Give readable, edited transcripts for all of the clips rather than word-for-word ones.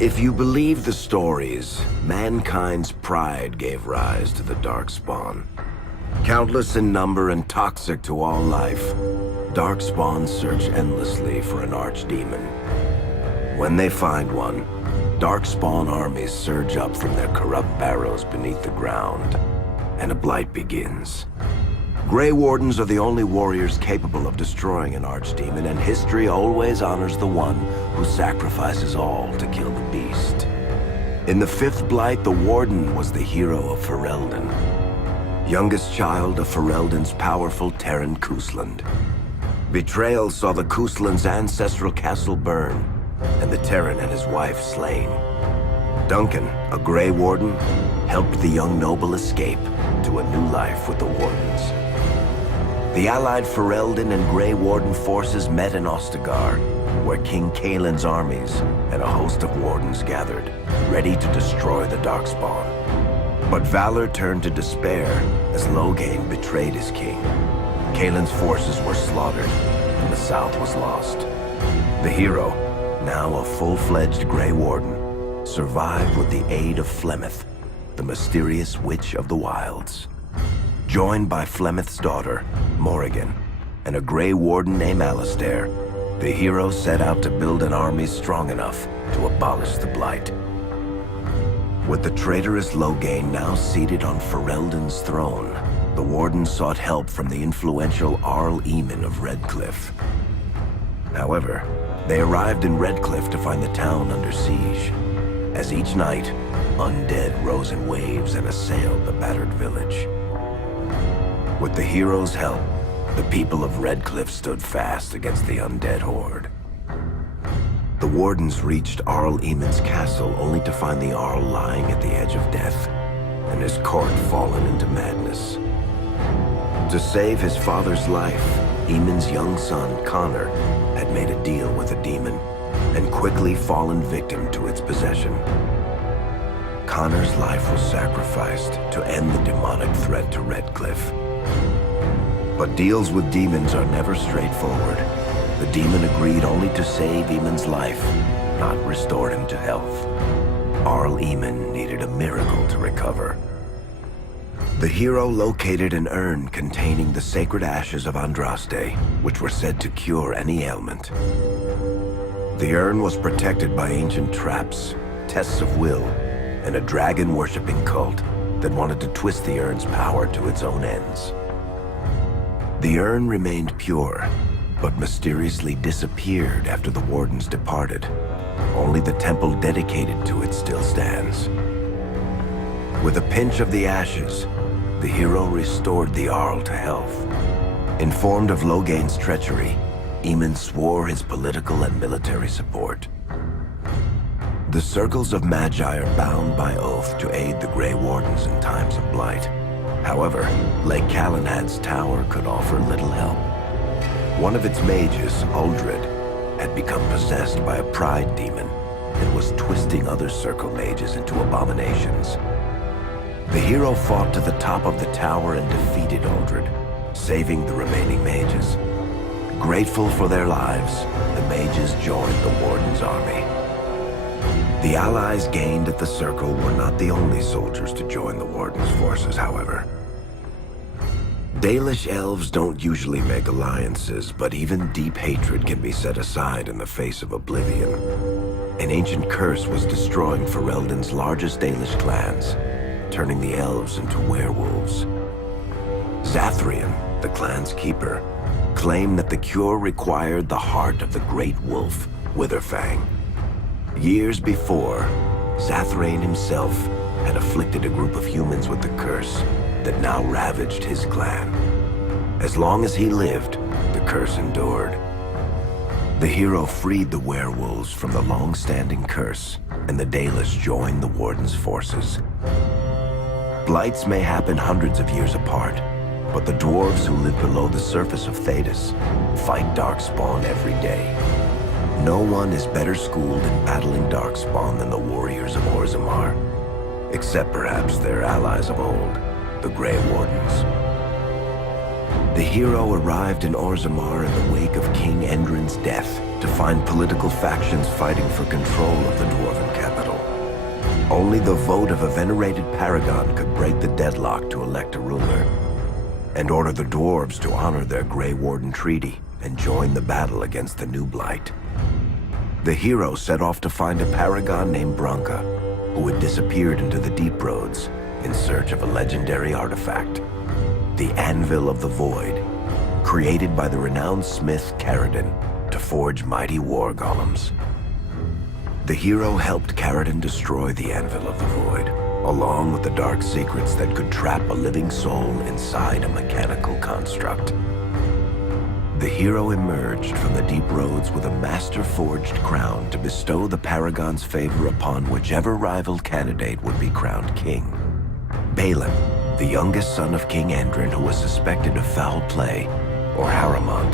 If you believe the stories, mankind's pride gave rise to the Darkspawn. Countless in number and toxic to all life, Darkspawn search endlessly for an archdemon. When they find one, Darkspawn armies surge up from their corrupt barrows beneath the ground, and a blight begins. Grey Wardens are the only warriors capable of destroying an archdemon, and history always honors the one who sacrifices all to kill the beast. In the fifth blight, the Warden was the hero of Ferelden, youngest child of Ferelden's powerful Terran Cousland. Betrayal saw the Cousland's ancestral castle burn, and the Terran and his wife slain. Duncan, a Grey Warden, helped the young noble escape to a new life with the Wardens. The allied Ferelden and Grey Warden forces met in Ostagar, where King Kaelin's armies and a host of Wardens gathered, ready to destroy the Darkspawn. But valor turned to despair as Loghain betrayed his king. Kaelin's forces were slaughtered, and the South was lost. The hero, now a full-fledged Grey Warden, survived with the aid of Flemeth, the mysterious witch of the wilds. Joined by Flemeth's daughter, Morrigan, and a Grey Warden named Alistair, the hero set out to build an army strong enough to abolish the Blight. With the traitorous Loghain now seated on Ferelden's throne, the Warden sought help from the influential Arl Eamon of Redcliffe. However, they arrived in Redcliffe to find the town under siege. As each night, undead rose in waves and assailed the battered village. With the hero's help, the people of Redcliffe stood fast against the undead horde. The Wardens reached Arl Eamon's castle only to find the Arl lying at the edge of death, and his court fallen into madness. To save his father's life, Eamon's young son, Connor, had made a deal with a demon, and quickly fallen victim to its possession. Connor's life was sacrificed to end the demonic threat to Redcliffe. But deals with demons are never straightforward. The demon agreed only to save Eamon's life, not restore him to health. Arl Eamon needed a miracle to recover. The hero located an urn containing the sacred ashes of Andraste, which were said to cure any ailment. The urn was protected by ancient traps, tests of will, and a dragon-worshipping cult that wanted to twist the urn's power to its own ends. The urn remained pure, but mysteriously disappeared after the Wardens departed. Only the temple dedicated to it still stands. With a pinch of the ashes, the hero restored the Arl to health. Informed of Loghain's treachery, Eamon swore his political and military support. The circles of Magi are bound by oath to aid the Grey Wardens in times of blight. However, Lake Calenhad's tower could offer little help. One of its mages, Uldred, had become possessed by a pride demon and was twisting other circle mages into abominations. The hero fought to the top of the tower and defeated Uldred, saving the remaining mages. Grateful for their lives, the mages joined the Warden's army. The allies gained at the Circle were not the only soldiers to join the Warden's forces, however. Dalish elves don't usually make alliances, but even deep hatred can be set aside in the face of oblivion. An ancient curse was destroying Ferelden's largest Dalish clans, turning the elves into werewolves. Zathrian, the clan's keeper, claimed that the cure required the heart of the great wolf, Witherfang. Years before, Zathrian himself had afflicted a group of humans with the curse that now ravaged his clan. As long as he lived, the curse endured. The hero freed the werewolves from the long-standing curse, and the Dalish joined the Warden's forces. Blights may happen hundreds of years apart, but the dwarves who live below the surface of Thedas fight Darkspawn every day. No one is better schooled in battling Darkspawn than the warriors of Orzammar, except perhaps their allies of old, the Grey Wardens. The hero arrived in Orzammar in the wake of King Endrin's death to find political factions fighting for control of the dwarven capital. Only the vote of a venerated paragon could break the deadlock to elect a ruler, and order the dwarves to honor their Grey Warden treaty and join the battle against the new blight. The hero set off to find a paragon named Branka, who had disappeared into the Deep Roads in search of a legendary artifact, the Anvil of the Void, created by the renowned smith Caradon to forge mighty war golems. The hero helped Caradon destroy the Anvil of the Void, along with the dark secrets that could trap a living soul inside a mechanical construct. The hero emerged from the Deep Roads with a master-forged crown to bestow the Paragon's favor upon whichever rival candidate would be crowned king. Balin, the youngest son of King Endrin who was suspected of foul play, or Haramont,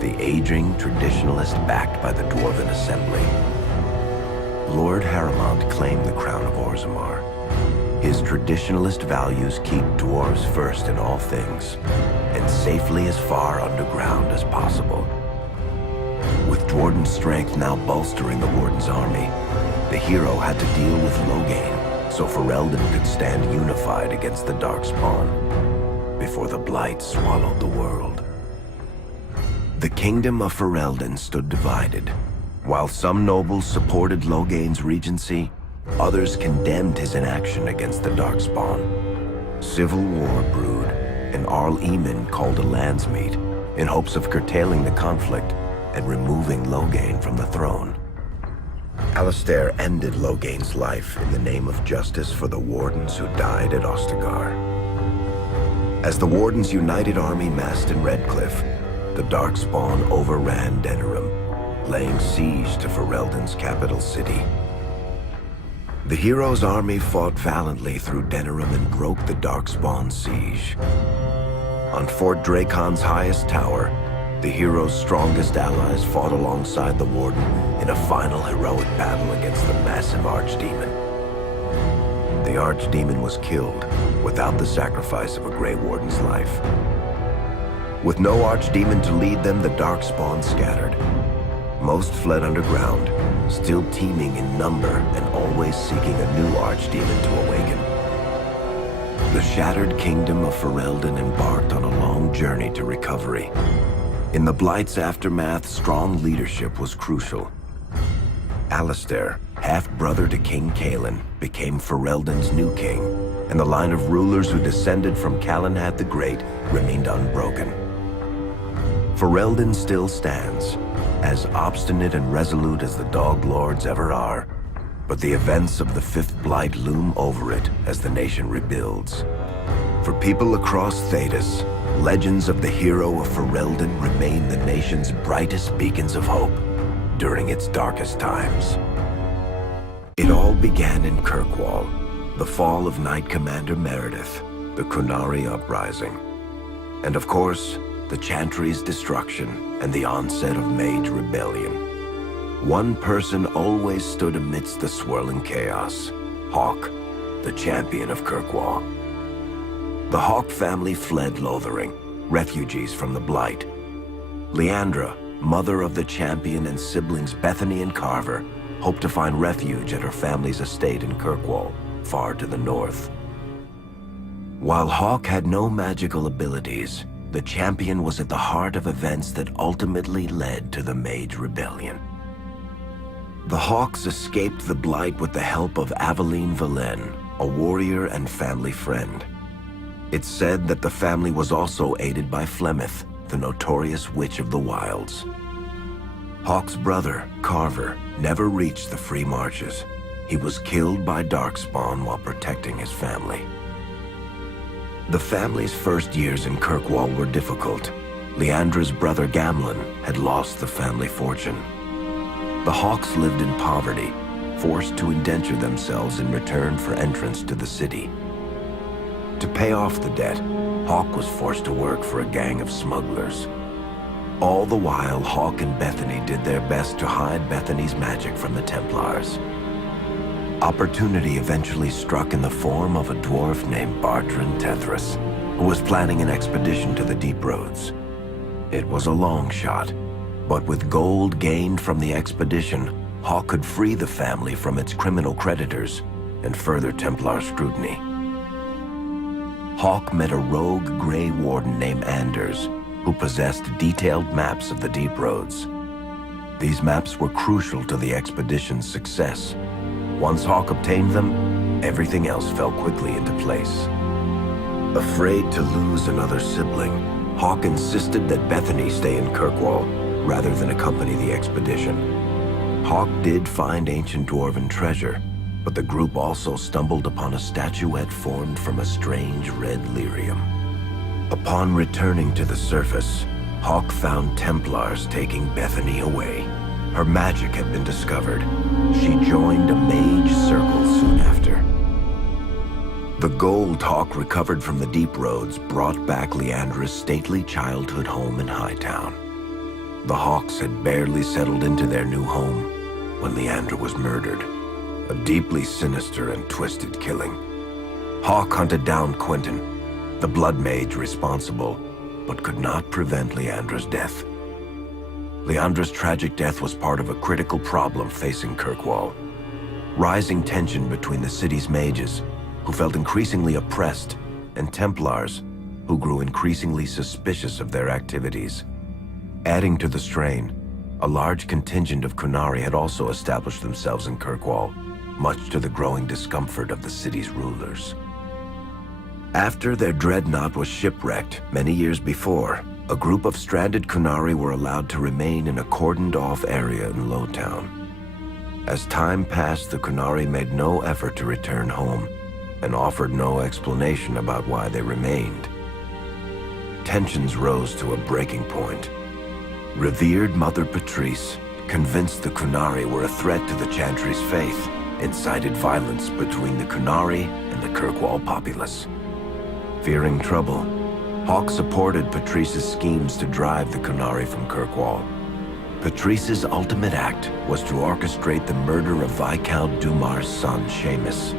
the aging traditionalist backed by the Dwarven Assembly. Lord Haramont claimed the crown of Orzammar. His traditionalist values keep dwarves first in all things, and safely as far underground as possible. With Dwarden's strength now bolstering the Warden's army, the hero had to deal with Loghain, so Ferelden could stand unified against the Darkspawn, before the Blight swallowed the world. The kingdom of Ferelden stood divided. While some nobles supported Loghain's regency, others condemned his inaction against the Darkspawn. Civil war brewed, and Arl Eamon called a landsmeet in hopes of curtailing the conflict and removing Loghain from the throne. Alistair ended Loghain's life in the name of justice for the Wardens who died at Ostagar. As the Wardens' united army massed in Redcliffe, the Darkspawn overran Denerim, laying siege to Ferelden's capital city. The hero's army fought valiantly through Denerim and broke the Darkspawn's siege. On Fort Dracon's highest tower, the hero's strongest allies fought alongside the Warden in a final heroic battle against the massive Archdemon. The Archdemon was killed without the sacrifice of a Grey Warden's life. With no Archdemon to lead them, the Darkspawn scattered. Most fled underground, still teeming in number and always seeking a new Archdemon to awaken. The shattered kingdom of Ferelden embarked on a long journey to recovery. In the Blight's aftermath, strong leadership was crucial. Alistair, half-brother to King Cailan, became Ferelden's new king, and the line of rulers who descended from Calenhad the Great remained unbroken. Ferelden still stands, as obstinate and resolute as the Dog Lords ever are, but the events of the Fifth Blight loom over it as the nation rebuilds. For people across Thedas, legends of the hero of Ferelden remain the nation's brightest beacons of hope during its darkest times. It all began in Kirkwall, the fall of Knight Commander Meredith, the Kunari Uprising, and of course, the Chantry's destruction and the onset of Mage Rebellion. One person always stood amidst the swirling chaos: Hawk, the champion of Kirkwall. The Hawk family fled Lothering, refugees from the Blight. Leandra, mother of the champion, and siblings Bethany and Carver hoped to find refuge at her family's estate in Kirkwall, far to the north. While Hawk had no magical abilities, the champion was at the heart of events that ultimately led to the Mage Rebellion. The Hawks escaped the Blight with the help of Aveline Valen, a warrior and family friend. It's said that the family was also aided by Flemeth, the notorious Witch of the Wilds. Hawk's brother, Carver, never reached the Free Marches. He was killed by Darkspawn while protecting his family. The family's first years in Kirkwall were difficult. Leandra's brother Gamlin had lost the family fortune. The Hawks lived in poverty, forced to indenture themselves in return for entrance to the city. To pay off the debt, Hawk was forced to work for a gang of smugglers. All the while, Hawk and Bethany did their best to hide Bethany's magic from the Templars. Opportunity eventually struck in the form of a dwarf named Bartran Tethras, who was planning an expedition to the deep roads. It was a long shot, but with gold gained from the expedition, Hawk could free the family from its criminal creditors and further Templar scrutiny. Hawk met a rogue Grey Warden named Anders, who possessed detailed maps of the deep roads. These maps were crucial to the expedition's success. Once Hawk obtained them, everything else fell quickly into place. Afraid to lose another sibling, Hawk insisted that Bethany stay in Kirkwall rather than accompany the expedition. Hawk did find ancient dwarven treasure, but the group also stumbled upon a statuette formed from a strange red lyrium. Upon returning to the surface, Hawk found Templars taking Bethany away. Her magic had been discovered. She joined a mage circle soon after. The gold Hawk recovered from the deep roads brought back Leandra's stately childhood home in Hightown. The Hawks had barely settled into their new home when Leandra was murdered. A deeply sinister and twisted killing. Hawk hunted down Quentin, the blood mage responsible, but could not prevent Leandra's death. Leandra's tragic death was part of a critical problem facing Kirkwall. Rising tension between the city's mages, who felt increasingly oppressed, and Templars, who grew increasingly suspicious of their activities. Adding to the strain, a large contingent of Kunari had also established themselves in Kirkwall, much to the growing discomfort of the city's rulers. After their dreadnought was shipwrecked many years before, a group of stranded Kunari were allowed to remain in a cordoned-off area in Lowtown. As time passed, the Kunari made no effort to return home and offered no explanation about why they remained. Tensions rose to a breaking point. Revered Mother Patrice, convinced the Kunari were a threat to the Chantry's faith, incited violence between the Kunari and the Kirkwall populace. Fearing trouble, Hawk supported Patrice's schemes to drive the Kunari from Kirkwall. Patrice's ultimate act was to orchestrate the murder of Viscount Dumar's son, Seamus,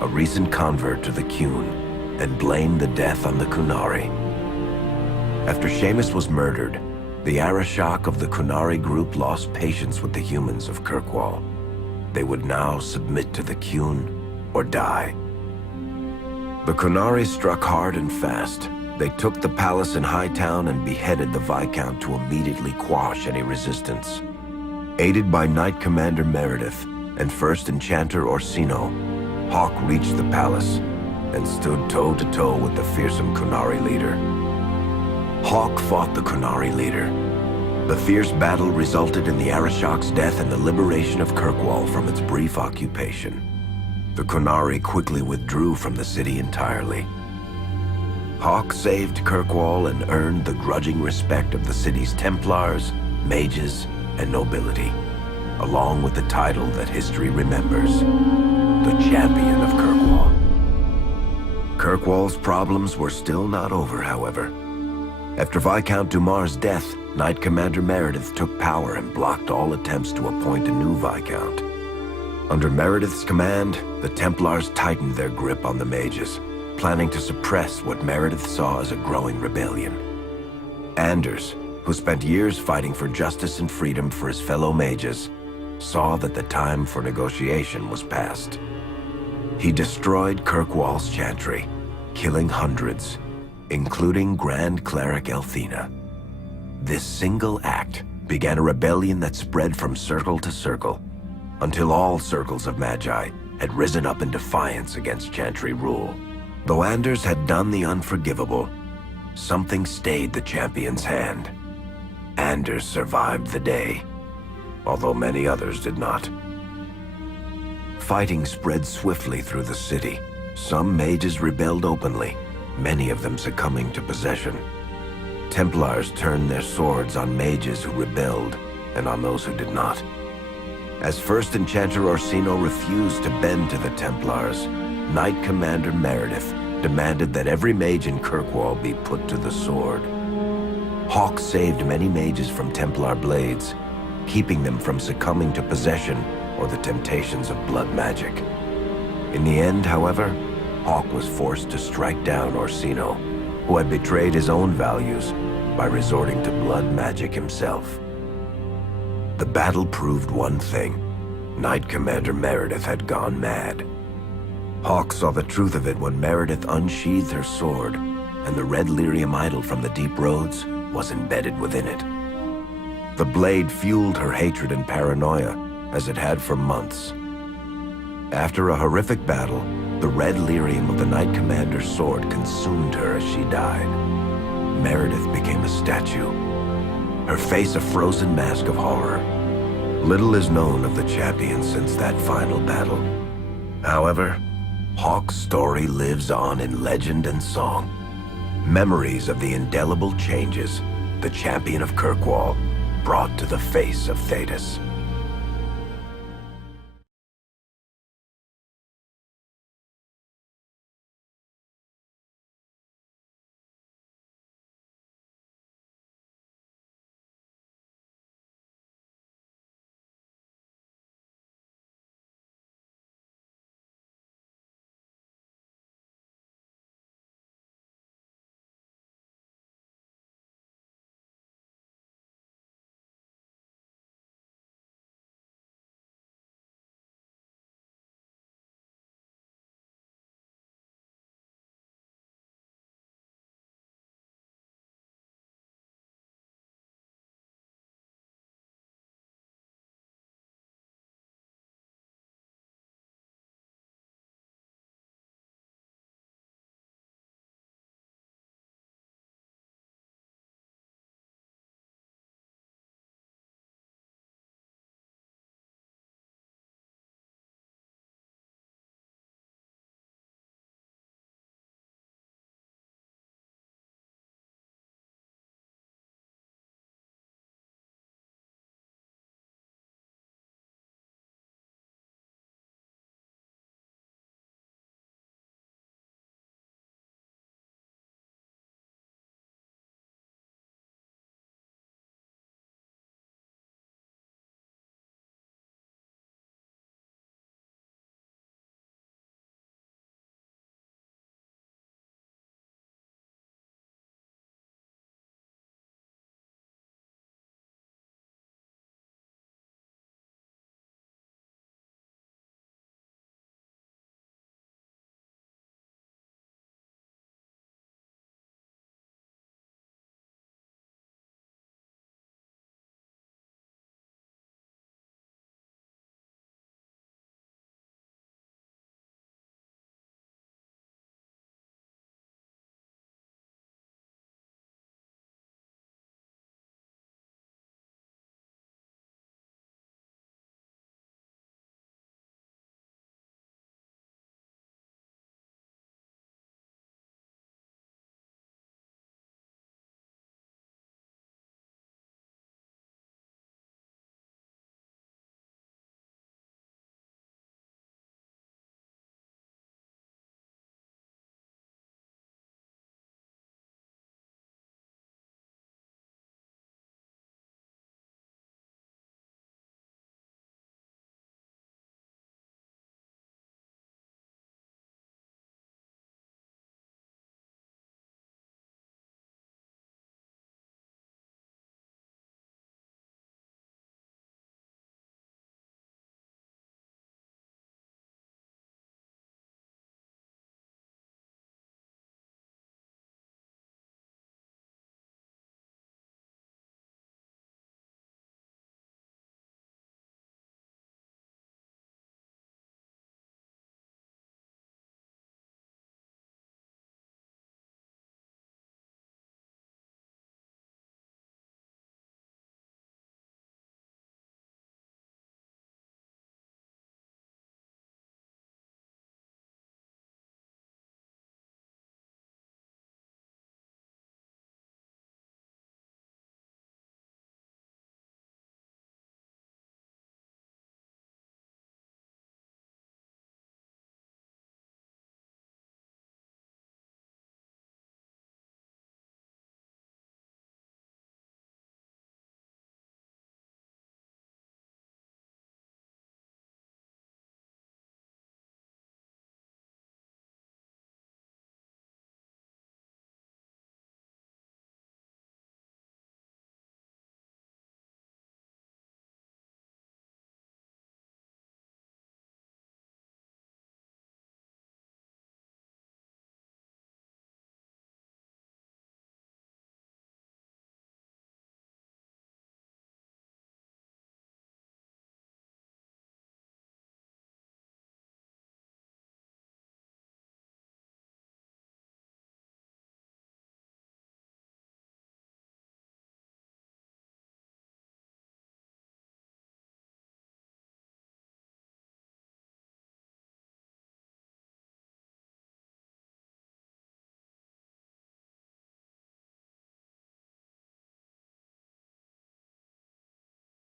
a recent convert to the Qun, and blame the death on the Kunari. After Seamus was murdered, the Arishok of the Kunari group lost patience with the humans of Kirkwall. They would now submit to the Qun or die. The Kunari struck hard and fast. They took the palace in Hightown and beheaded the Viscount to immediately quash any resistance. Aided by Knight Commander Meredith and First Enchanter Orsino, Hawk reached the palace and stood toe-to-toe with the fearsome Kunari leader. Hawk fought the Kunari leader. The fierce battle resulted in the Arishok's death and the liberation of Kirkwall from its brief occupation. The Kunari quickly withdrew from the city entirely. Hawk saved Kirkwall and earned the grudging respect of the city's Templars, mages, and nobility, along with the title that history remembers, the Champion of Kirkwall. Kirkwall's problems were still not over, however. After Viscount Dumar's death, Knight Commander Meredith took power and blocked all attempts to appoint a new Viscount. Under Meredith's command, the Templars tightened their grip on the mages, planning to suppress what Meredith saw as a growing rebellion. Anders, who spent years fighting for justice and freedom for his fellow mages, saw that the time for negotiation was past. He destroyed Kirkwall's chantry, killing hundreds, including Grand Cleric Elthina. This single act began a rebellion that spread from circle to circle, until all circles of Magi had risen up in defiance against chantry rule. Though Anders had done the unforgivable, something stayed the champion's hand. Anders survived the day, although many others did not. Fighting spread swiftly through the city. Some mages rebelled openly, many of them succumbing to possession. Templars turned their swords on mages who rebelled and on those who did not. As First Enchanter Orsino refused to bend to the Templars, Knight Commander Meredith demanded that every mage in Kirkwall be put to the sword. Hawk saved many mages from Templar blades, keeping them from succumbing to possession or the temptations of blood magic. In the end, however, Hawk was forced to strike down Orsino, who had betrayed his own values by resorting to blood magic himself. The battle proved one thing. Knight Commander Meredith had gone mad. Hawk saw the truth of it when Meredith unsheathed her sword, and the red lyrium idol from the deep roads was embedded within it. The blade fueled her hatred and paranoia, as it had for months. After a horrific battle, the red lyrium of the Knight Commander's sword consumed her as she died. Meredith became a statue, her face a frozen mask of horror. Little is known of the champion since that final battle. However, Hawk's story lives on in legend and song. Memories of the indelible changes the champion of Kirkwall brought to the face of Thetis.